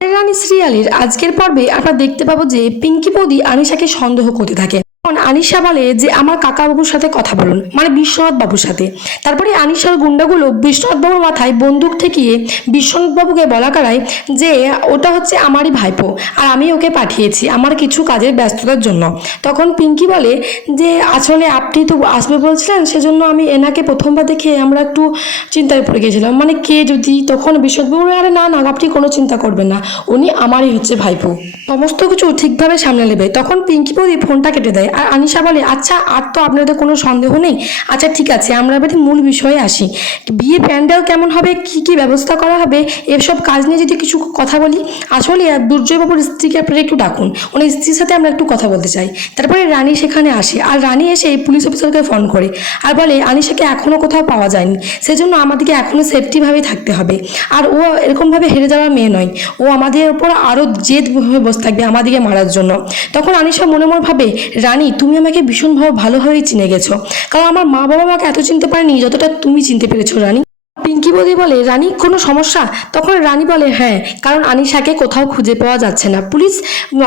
রানী সিরিয়ালের আজকের পর্বে আমরা দেখতে পাবো যে পিঙ্কি বৌদি আনিশাকে সন্দেহ করতে থাকে। আনিশা বলে যে, আমার কাকা বাবুর সাথে কথা বলুন। মানে বিশ্বনাথ বাবুর সাথে। তারপরে আনিশার গুন্ডাগুলো বিশ্বনাথ বাবুর মাথায় বন্দুক ঠেকিয়ে বিশ্বনাথ বাবুকে বলা করায় যে, ওটা হচ্ছে আমারই ভাইপো, আর আমি ওকে পাঠিয়েছি আমার কিছু কাজের ব্যস্ততার জন্য। তখন পিঙ্কি বলে যে, আসলে আপনি তো আসবে বলছিলেন, সেজন্য আমি এনাকে প্রথমবার দেখে আমরা একটু চিন্তায় পড়ে গেছিলাম। মানে কে যদি তখন বিশ্বনাথ বিশ্বনাথবাবু আরে না না, আপনি কোনো চিন্তা করবেন না, উনি আমারই হচ্ছে ভাইপো। সমস্ত কিছু ঠিকভাবে সামনে নেবে। তখন পিঙ্কি বৌদি ফোনটা কেটে দেয়, আর আনিশা বলে আচ্ছা আর তো আপনাদের কোনো সন্দেহ নেই? আচ্ছা ঠিক আছে, আমরা এবারে মূল বিষয়ে আসি। বিয়ে প্যান্ডেল কেমন হবে? কি কি ব্যবস্থা করা হবে? এসব কাজ নিয়ে যদি কিছু কথা বলি, আসলে দুর্জয়বাবুর স্ত্রীকে আপনারা একটু ডাকুন। ওনার স্ত্রীর সাথে আমরা একটু কথা বলতে চাই। তারপরে রানী সেখানে আসে। আর রানী এসে এই পুলিশ অফিসারকে ফোন করে। আর বলে, আনিশাকে এখনও কোথাও পাওয়া যায়নি। সেজন্য আমাদেরকে এখনও সেফটিভাবেই থাকতে হবে। আর ও এরকমভাবে হেরে যাওয়া মেয়ে নয়। ও আমাদের ওপর আরও জেদ হয়ে বসে থাকবে আমাদেরকে মারার জন্য। তখন আনিশা মনে মনে ভাবে, রানী, তুমি আমাকে ভীষণভাবে ভালোভাবেই চিনে গেছো। কারণ আমার মা বাবা আমাকে এত চিনতে পারেনি যতটা তুমি চিনতে পেরেছ, রানী। পিঙ্কি বৌদি বলে, রানী, কোনো সমস্যা? তখন রানী বলে হ্যাঁ কারণ আনিশাকে কোথাও খুঁজে পাওয়া যাচ্ছে না। পুলিশ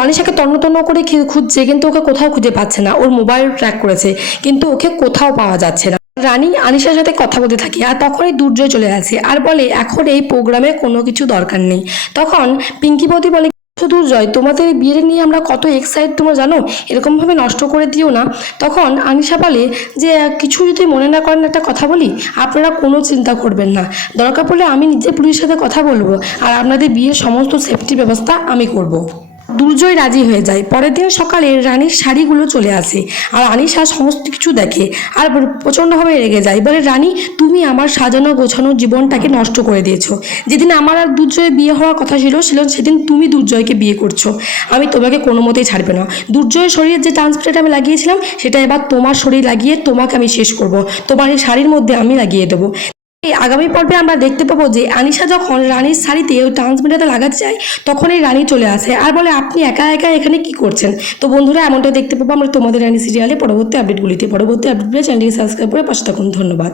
আনিশাকে তন্ন তন্ন করে খুঁজছে, কিন্তু ওকে কোথাও খুঁজে পাচ্ছে না। ওর মোবাইল ট্র্যাক করেছে, কিন্তু ওকে কোথাও পাওয়া যাচ্ছে না। রানী আনিশার সাথে কথা বলতে থাকে, আর তখনই দুর্জয় চলে আসে, আর বলে, এখন এই প্রোগ্রামে কোনো কিছু দরকার নেই। তখন পিঙ্কি বৌদি বলে "আচ্ছা দুর্জয় তোমাদের বিয়ে নিয়ে আমরা কত এক্সাইট তোমরা জানো? এরকমভাবে নষ্ট করে দিও না। তখন আনিশা বলে যে, কিছু যদি মনে না করেন একটা কথা বলি, আপনারা কোনো চিন্তা করবেন না। দরকার পড়লে আমি নিজে পুলিশের সাথে কথা বলব, আর আপনাদের বিয়ের সমস্ত সেফটি ব্যবস্থা আমি করব। দুর্জয় রাজি হয়ে যায়। পরের দিন সকালে রানীর শাড়িগুলো চলে আসে আর আনিশা সমস্ত কিছু দেখে আর প্রচণ্ডভাবে রেগে যায়। বলে, রানী, তুমি আমার সাজানো গোছানো জীবনটাকে নষ্ট করে দিয়েছ। যেদিন আমার আর দুর্জয়ের বিয়ে হওয়ার কথা ছিল ছিল সেদিন তুমি দুর্জয়কে বিয়ে করছ। আমি তোমাকে কোনো মতেই ছাড়বে না। দুর্জয়ের শরীরের যে ট্রান্সপ্লেট আমি লাগিয়েছিলাম, সেটা এবার তোমার শরীর লাগিয়ে তোমাকে আমি শেষ করব। তোমার এই শাড়ির মধ্যে আমি লাগিয়ে দেবো। এই আগামী পর্বে আমরা দেখতে পাবো যে আনিশা যখন রানীর শাড়িতে ওই ট্রান্সমিটারটা লাগাতে চায় তখন এই রানী চলে আসে। আর বলে, আপনি একা একা এখানে কি করছেন? তো বন্ধুরা, এমনটা দেখতে পাবো আমরা তোমাদের রানী সিরিয়ালে পরবর্তী আপডেটগুলিতে। পরবর্তী আপডেট চ্যানেলটিকে সাবস্ক্রাইব করে পাশে থাকুন। ধন্যবাদ।